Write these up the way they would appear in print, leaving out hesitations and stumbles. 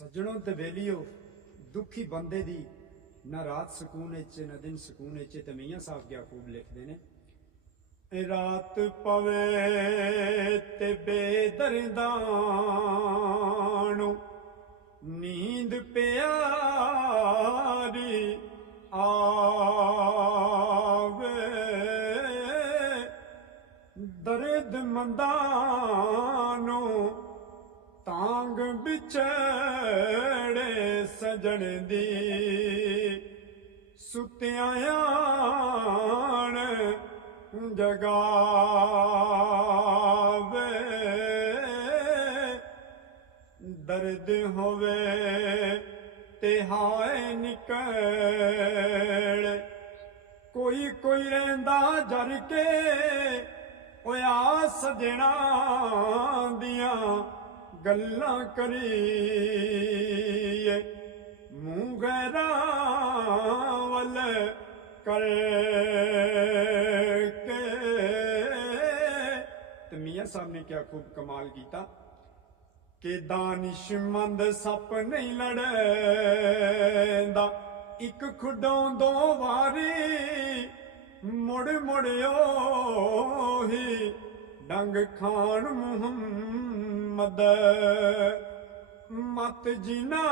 सज्जनों ते बेलियो दुखी बंदे दी ना रात सकून च ना दिन सकून च। ते मियाँ साहब क्या खूब लिखते ने, रात पवे ते बेदरदानो नींद प्यारी आवे, दर्द मंदानो तांग बिछड़े सजन दी सुत्यान जगावे। दर्द होवे ते हाय निकले, कोई कोई रहिंदा जर के ओया सजना दियां गल्लां करिए, मुंह गैरा वल करके। तो मियाँ साहब ने क्या खूब कमाल किया कि दानिशमंद सप नहीं लड़ेंदा, एक खुडों दो वारी मुड़ मुड़ियो ही डंग खान मुहम्मद। मत जिना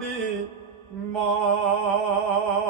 दी मां